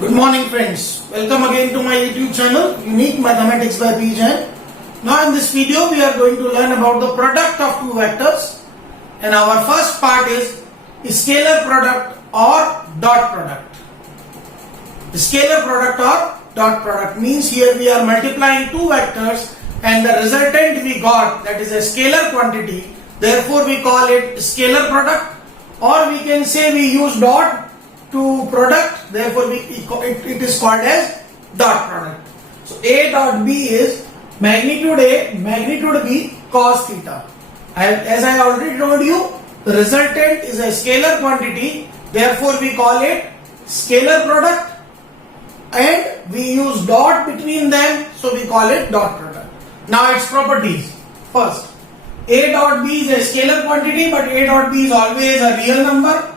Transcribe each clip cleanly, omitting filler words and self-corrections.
Good morning friends. Welcome again to my YouTube channel Unique Mathematics by P. Jain. Now in this video we are going to learn about the product of two vectors, and our first part is scalar product or dot product. Scalar product or dot product means here we are multiplying two vectors and the resultant we got, that is a scalar quantity, therefore we call it scalar product, or we can say we use dot to product, therefore it is called as dot product. So A dot B is magnitude A, magnitude B cos theta. As I already told you, the resultant is a scalar quantity, therefore we call it scalar product, and we use dot between them, so we call it dot product. Now its properties. First, A dot B is a scalar quantity, but A dot B is always a real number.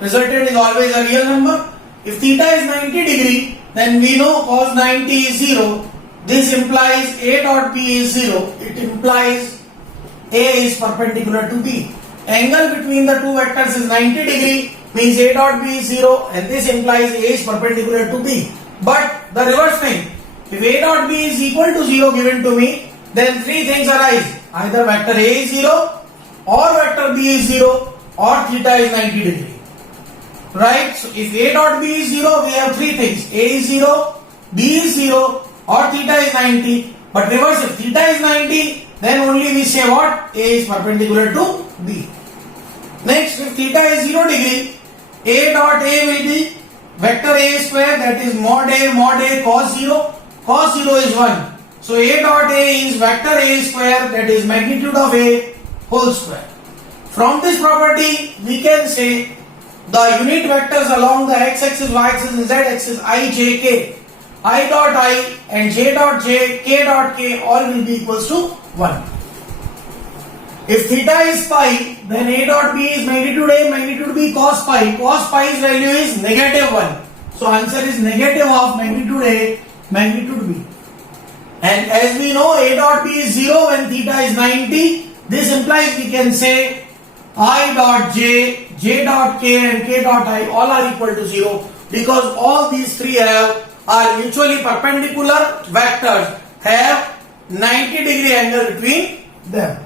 Resultant is always a real number. If theta is 90 degree, then we know cos 90 is 0. This implies A dot B is 0. It implies A is perpendicular to B. Angle between the two vectors is 90 degree, means A dot B is 0, and this implies A is perpendicular to B. But the reverse thing, if A dot B is equal to 0 given to me, then three things arise. Either vector A is 0, or vector B is 0, or theta is 90 degree. Right? So if A dot B is 0, we have three things. A is 0, B is 0, or theta is 90. But reverse, if theta is 90, then only we say what? A is perpendicular to B. Next, if theta is 0 degree, A dot A will be vector A square, that is mod A cos 0. Cos 0 is 1. So A dot A is vector A square, that is magnitude of A whole square. From this property, we can say the unit vectors along the x-axis, y-axis and z-axis I, j, k, I dot I and j dot j, k dot k all will be equals to 1. If theta is pi, then A dot B is magnitude A, magnitude B cos pi. Cos pi's value is negative 1. So answer is negative of magnitude A, magnitude B. And as we know, A dot B is 0 when theta is 90. This implies we can say I dot j, j dot k and k dot I all are equal to 0, because all these three are mutually perpendicular vectors, have 90 degree angle between them.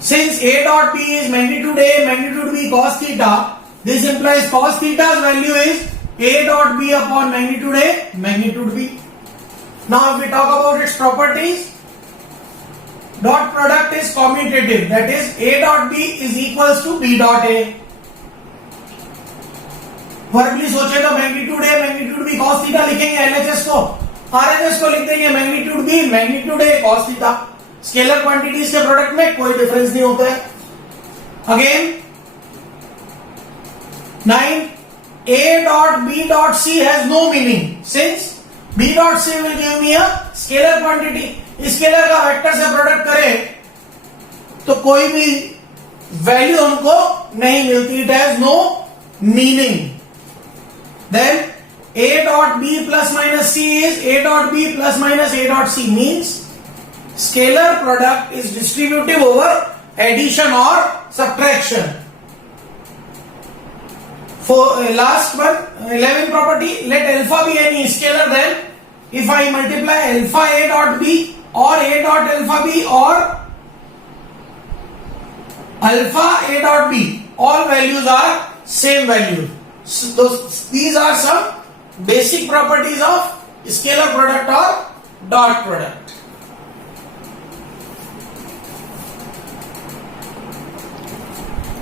Since A dot B is magnitude A, magnitude B cos theta, this implies cos theta's value is A dot B upon magnitude A, magnitude B. Now if we talk about its properties, dot product is commutative, that is A dot B is equals to B dot A. वर्गली सोचेगा magnitude A magnitude B cos theta लिखेंगे, LHS को RHS को लिख देंगे magnitude B magnitude A cos theta. Scalar quantities के product में कोई difference नहीं होता है. Again 9, A dot B dot C has no meaning since B dot C will give me a scalar quantity. Scalar का वेक्टर से product करें तो कोई भी वैल्यू हमको नहीं मिलती. It has no meaning. Then A dot B plus minus C is A dot B plus minus A dot C, means scalar product is distributive over addition or subtraction. For last one, 11 property, let alpha be any scalar, then if I multiply alpha A dot B or A dot alpha B or alpha A dot B, all values are same value. So these are some basic properties of scalar product or dot product.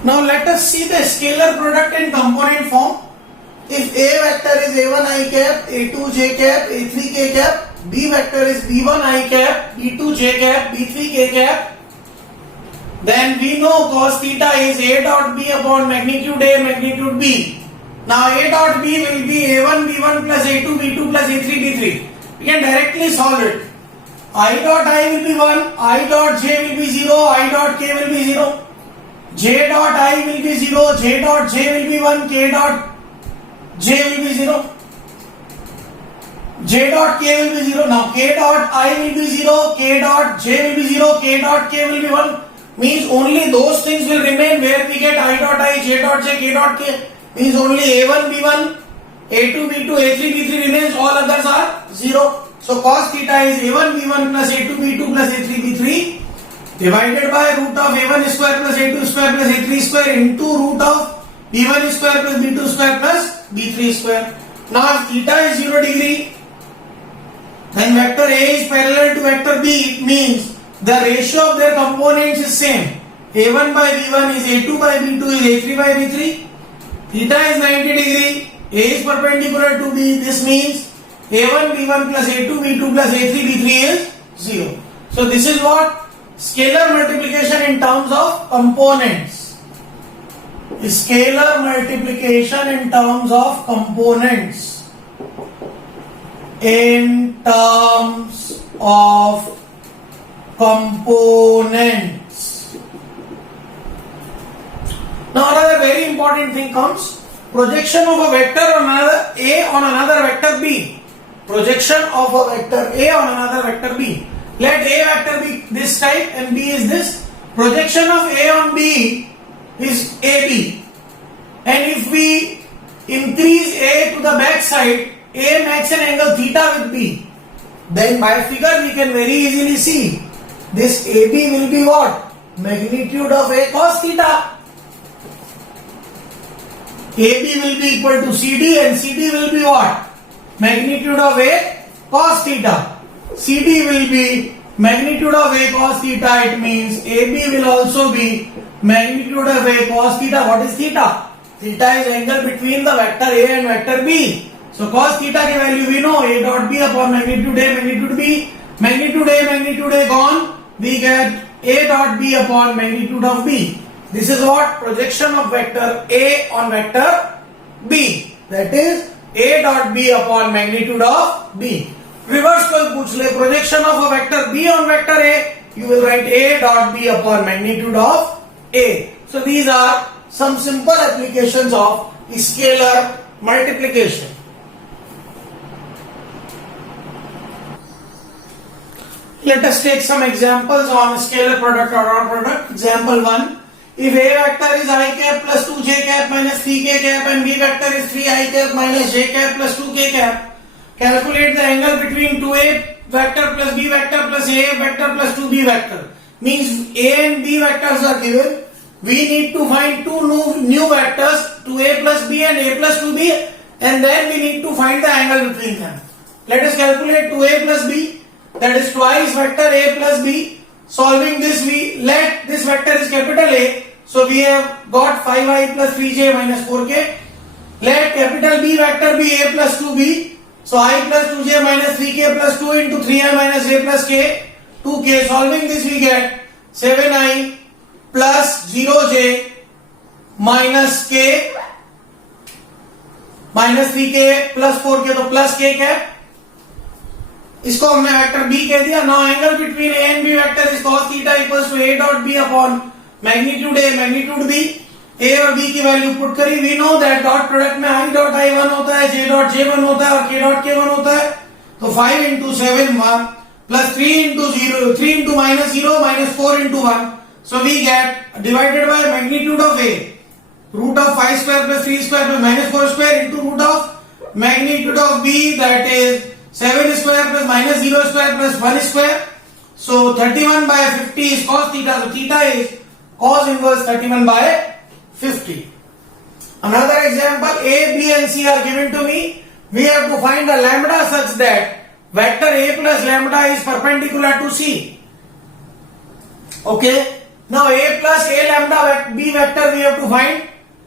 Now let us see the scalar product in component form. If A vector is A1 I cap, A2 j cap, A3 k cap, B vector is B1 I cap, B2 j cap, B3 k cap, then we know cos theta is A dot B upon magnitude A, magnitude B. Now A dot B will be A1 B1 plus A2 B2 plus A3 B3. We can directly solve it. I dot I will be 1, I dot j will be 0, I dot k will be 0. J dot I will be 0, J dot j will be 1, K dot j will be 0. J dot k will be 0. Now K dot I will be 0, K dot j will be 0, K dot k will be 1. Means only those things will remain where we get I dot I, J dot j, K dot k. means only A1 B1, A2 B2, A3 B3 remains, all others are 0. So cos theta is A1 B1 plus A2 B2 plus A3 B3 divided by root of A1 square plus A2 square plus A3 square into root of B1 square plus B2 square plus B3 square. Now if theta is 0 degree, then vector A is parallel to vector B. It means the ratio of their components is same. A1 by B1 is A2 by B2 is A3 by B3. Theta is 90 degree. A is perpendicular to B. This means A1 B1 plus A2 B2 plus A3 B3 is 0. So this is what scalar multiplication in terms of components. Scalar multiplication in terms of components. In terms of components. Now another very important thing comes. Projection of a vector on another A on another vector B. Projection of a vector A on another vector B. Let A vector be this type and B is this. Projection of A on B is AB. And if we increase A to the back side, A makes an angle theta with B. Then by figure we can very easily see this AB will be what? Magnitude of A cos theta. AB will be equal to CD and CD will be what? Magnitude of A cos theta. CD will be magnitude of A cos theta. It means AB will also be magnitude of A cos theta. What is theta? Theta is angle between the vector A and vector B. So cos theta की value we know A dot B upon magnitude A magnitude B. Magnitude A gone. We get A dot B upon magnitude of B. This is what projection of vector A on vector B. That is A dot B upon magnitude of B. Reverse कोई पूछ ले projection of a vector B on vector A, you will write A dot B upon magnitude of A. So these are some simple applications of scalar multiplication. Let us take some examples on scalar product or dot product. Example 1. If A vector is I cap plus 2j cap minus 3k cap and B vector is 3I cap minus j cap plus 2k cap, calculate the angle between 2A vector plus B vector plus A vector plus 2B vector. Means A and B vectors are given. We need to find two new vectors, 2A plus B and A plus 2B, and then we need to find the angle between them. Let us calculate 2A plus B, that is twice vector A plus B. Solving this, we let this vector is capital A, so we have got 5I plus 3j minus 4k. Let capital B vector be A plus 2B, so I plus 2j minus 3k plus 2 into 3I minus A plus k, 2k. Solving this, we get 7I plus 0j minus k minus 3k plus 4k, तो plus k cap. इसको हमने vector B कह दिया. Now angle between A and B vector is cos theta equals to A dot B upon magnitude A magnitude B. A और B की value put करी. We know that dot product में I dot I 1 होता है, J dot J 1 होता है और K dot K 1 होता है. तो 5 into 7 1 plus 3 into 0 3 into minus 0 minus 4 into 1. So we get divided by magnitude of A, root of 5 square plus 3 square plus minus 4 square into root of magnitude of B, that is 7 square plus minus 0 square plus 1 square. So 31 by 50 is cos theta. So theta is cos inverse 31 by 50. Another example, A, B and C are given to me. We have to find a lambda such that vector A plus lambda is perpendicular to C. Okay. Now A plus A lambda B vector we have to find.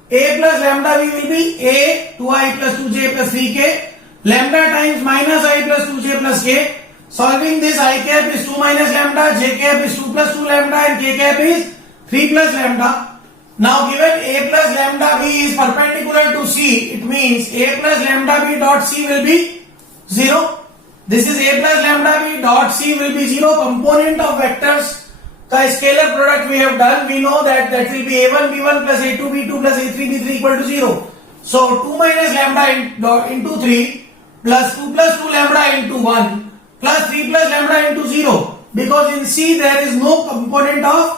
A plus lambda B will be A 2I plus 2j plus 3k. Lambda times minus I plus 2j plus k. Solving this, I cap is 2 minus lambda, j cap is 2 plus 2 lambda and k cap is 3 plus lambda. Now given A plus lambda B is perpendicular to C, it means A plus lambda B dot C will be 0. This is A plus lambda B dot C will be 0. Component of vectors का scalar product we have done. We know that will be A1 B1 plus A2 B2 plus A3 B3 equal to 0. So 2 minus lambda into 3 plus 2 plus 2 lambda into 1 plus 3 plus lambda into 0. Because in C there is no component of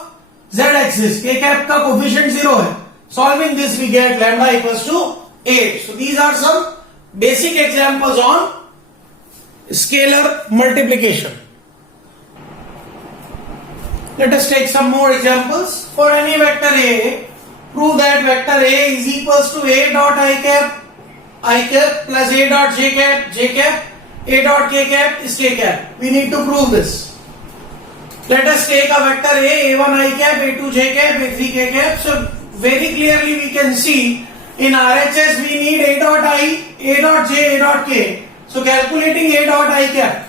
z axis. K cap का coefficient 0 है. Solving this we get lambda equals to 8. So these are some basic examples on scalar multiplication. Let us take some more examples. For any vector A, prove that vector A is equals to A dot I cap plus A dot j cap, A dot k cap is k cap. We need to prove this. Let us take a vector A, A1 I cap, A2 j cap, A3 k cap. So very clearly we can see in RHS we need A dot I, A dot j, A dot k. So calculating A dot I cap.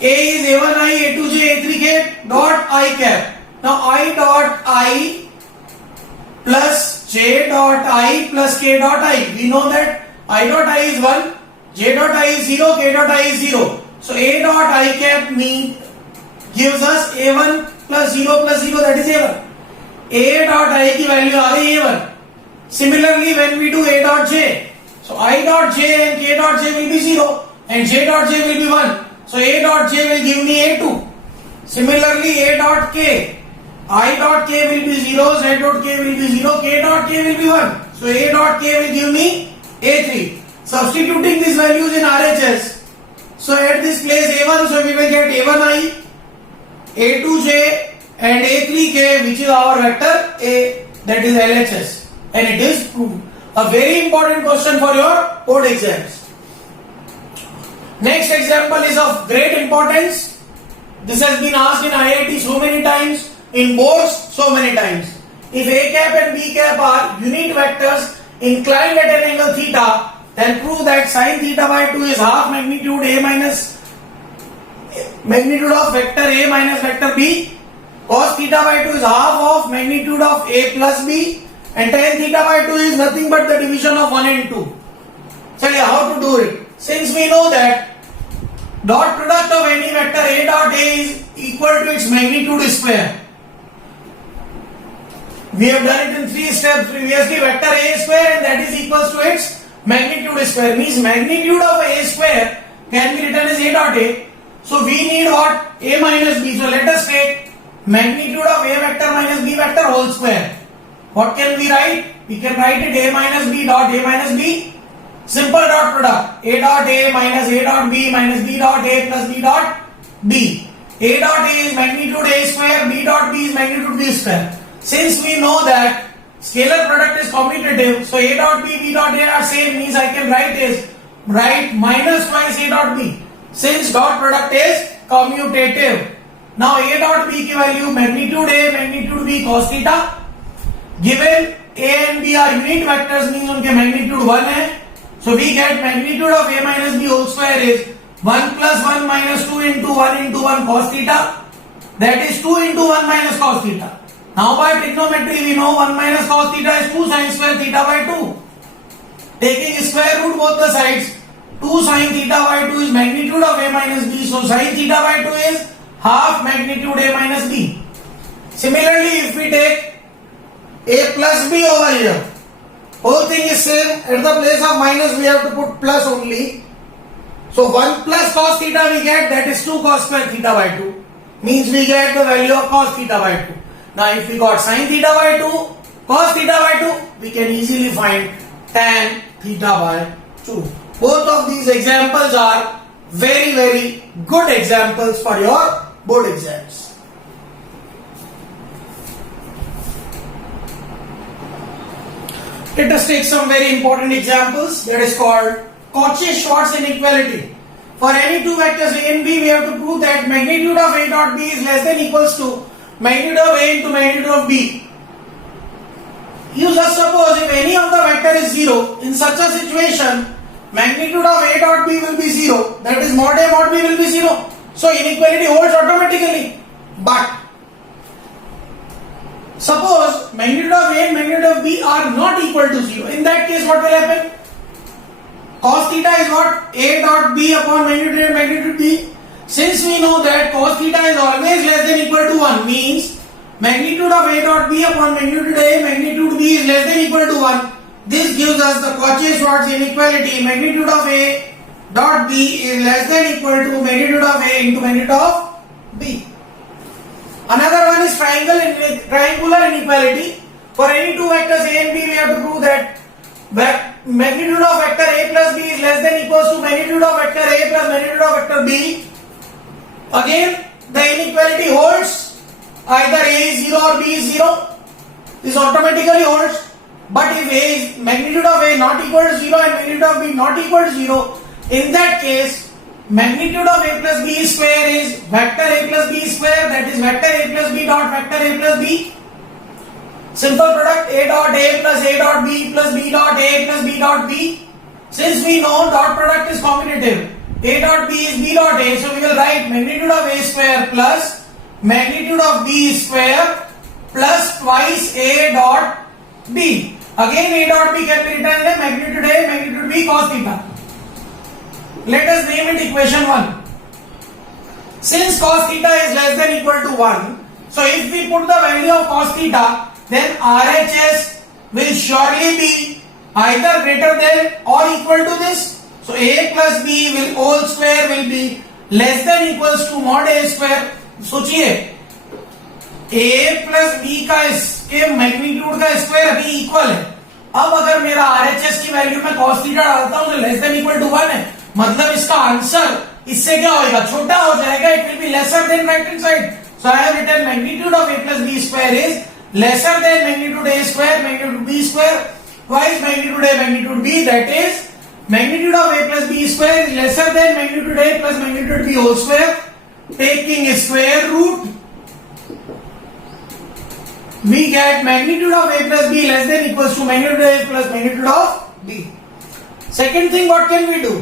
A is A1I, A2j, A3k dot I cap. Now I dot I plus j dot I plus k dot I. We know that I dot I is 1, j dot I is 0, k dot I is 0. So A dot I cap gives us A1 plus 0 that is A1. A dot I की value आ गई A1. Similarly when we do A dot j, so I dot j and k dot j will be 0 and j dot j will be 1. So A dot j will give me A2. Similarly A dot k, I dot k will be 0, z dot k will be 0, k dot k will be 1. So A dot k will give me A3. Substituting these values in RHS. So at this place A1, so we will get A1i, A2j and A3k, which is our vector A, that is LHS. And it is proved. A very important question for your board exams. Next example is of great importance. This has been asked in IIT so many times, in boards so many times. If A cap and B cap are unit vectors inclined at an angle theta, then prove that sin theta by 2 is half magnitude A minus magnitude of vector A minus vector B. Cos theta by 2 is half of magnitude of A plus B. And tan theta by 2 is nothing but the division of 1 and 2. Chaliye, how to do it? Since we know that dot product of any vector A dot A is equal to its magnitude square. We have done it in 3 steps previously. Vector A square and that is equals to its magnitude square. Means magnitude of A square can be written as A dot A. So we need what? A minus B. So let us take magnitude of A vector minus B vector whole square. What can we write? We can write it A minus B dot A minus B. Simple dot product. A dot A minus A dot B minus B dot A plus B dot B. A dot A is magnitude A square, B dot B is magnitude B square. Since we know that scalar product is commutative, so A dot B, B dot A are same, means I can write minus twice A dot B. Since dot product is commutative. Now A dot B की value magnitude A, magnitude B cos theta. Given A and B are unit vectors, means उनके magnitude 1 है. So we get magnitude of A minus B whole square is 1 plus 1 minus 2 into 1 cos theta. That is 2 into 1 minus cos theta. Now by trigonometry we know 1 minus cos theta is 2 sin square theta by 2. Taking square root both the sides, 2 sin theta by 2 is magnitude of A minus B. So sin theta by 2 is half magnitude A minus B. Similarly, if we take A plus B over here, whole thing is same. At the place of minus we have to put plus only. So 1 plus cos theta we get, that is 2 cos square theta by 2. Means we get the value of cos theta by 2. Now if we got sin theta by 2, cos theta by 2, we can easily find tan theta by 2. Both of these examples are very, very good examples for your board exams. Let us take some very important examples. That is called Cauchy-Schwarz inequality. For any two vectors A and B, we have to prove that magnitude of A dot B is less than equals to magnitude of A into magnitude of B. You just suppose if any of the vector is 0, in such a situation, magnitude of A dot B will be 0. That is mod A mod B will be 0. So inequality holds automatically. But suppose magnitude of A and magnitude of B are not equal to 0. In that case, what will happen? Cos theta is what? A dot B upon magnitude A and magnitude B. Since we know that cos theta is always less than equal to 1, means magnitude of A dot B upon magnitude A, magnitude B is less than equal to 1. This gives us the Cauchy-Schwarz inequality. Magnitude of A dot B is less than equal to magnitude of A into magnitude of B. Another one is triangular inequality. For any two vectors A and B, we have to prove that magnitude of vector A plus B is less than equals to magnitude of vector A plus magnitude of vector B. Again, the inequality holds. Either A is 0 or B is 0. This automatically holds. But if A is magnitude of A not equal to 0 and magnitude of B not equal to 0, in that case, magnitude of A plus B square is vector A plus B square, that is vector A plus B dot vector A plus B. Simple product A dot A plus A dot B plus B dot A plus B dot B. Since we know dot product is commutative, A dot B is B dot A, so we will write magnitude of A square plus magnitude of B square plus twice A dot B. Again A dot B can be written as magnitude A, magnitude B cos theta. Let us name it equation 1. Since cos theta is less than equal to 1, so if we put the value of cos theta, then RHS will surely be either greater than or equal to this. So A plus B will whole square will be less than equals to mod A square. सोचिए A plus B का इसके magnitude का square अभी equal है. अब अगर मेरा RHS की वैल्यू में cos थीटा डालता हूं तो लेस देन इक्वल टू 1 है. मतलब इसका आंसर इससे क्या होगा, छोटा हो जाएगा. It will be lesser than right hand side. So I have written magnitude of A plus B square is lesser than magnitude A square, magnitude B square, twice magnitude A, magnitude B, that is magnitude of A plus B square is lesser than magnitude A plus magnitude B whole square. Taking a square root, we get magnitude of A plus B less than equals to magnitude A plus magnitude of B. Second thing, what can we do?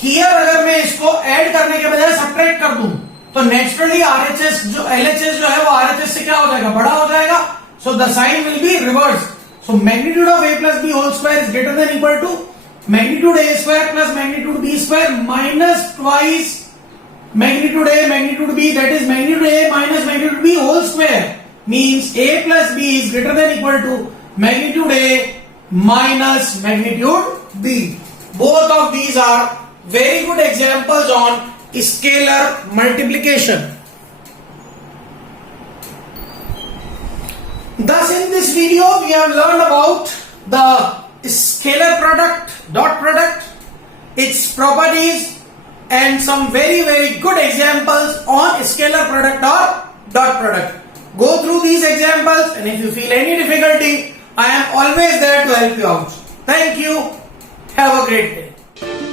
Here अगर मैं इसको add करने के बजाय subtract कर दूं तो naturally RHS जो LHS जो है वो RHS से क्या हो जाएगा, बड़ा हो जाएगा. So the sign will be reversed. So magnitude of A plus B whole square is greater than equal to magnitude A square plus magnitude B square minus twice magnitude A magnitude B, that is magnitude A minus magnitude B whole square, means A plus B is greater than equal to magnitude A minus magnitude B. Both of these are very good examples on scalar multiplication. Thus in this video we have learned about the scalar product, dot product, its properties, and some very good examples on scalar product or dot product. Go through these examples, and if you feel any difficulty, I am always there to help you out. Thank you. Have a great day.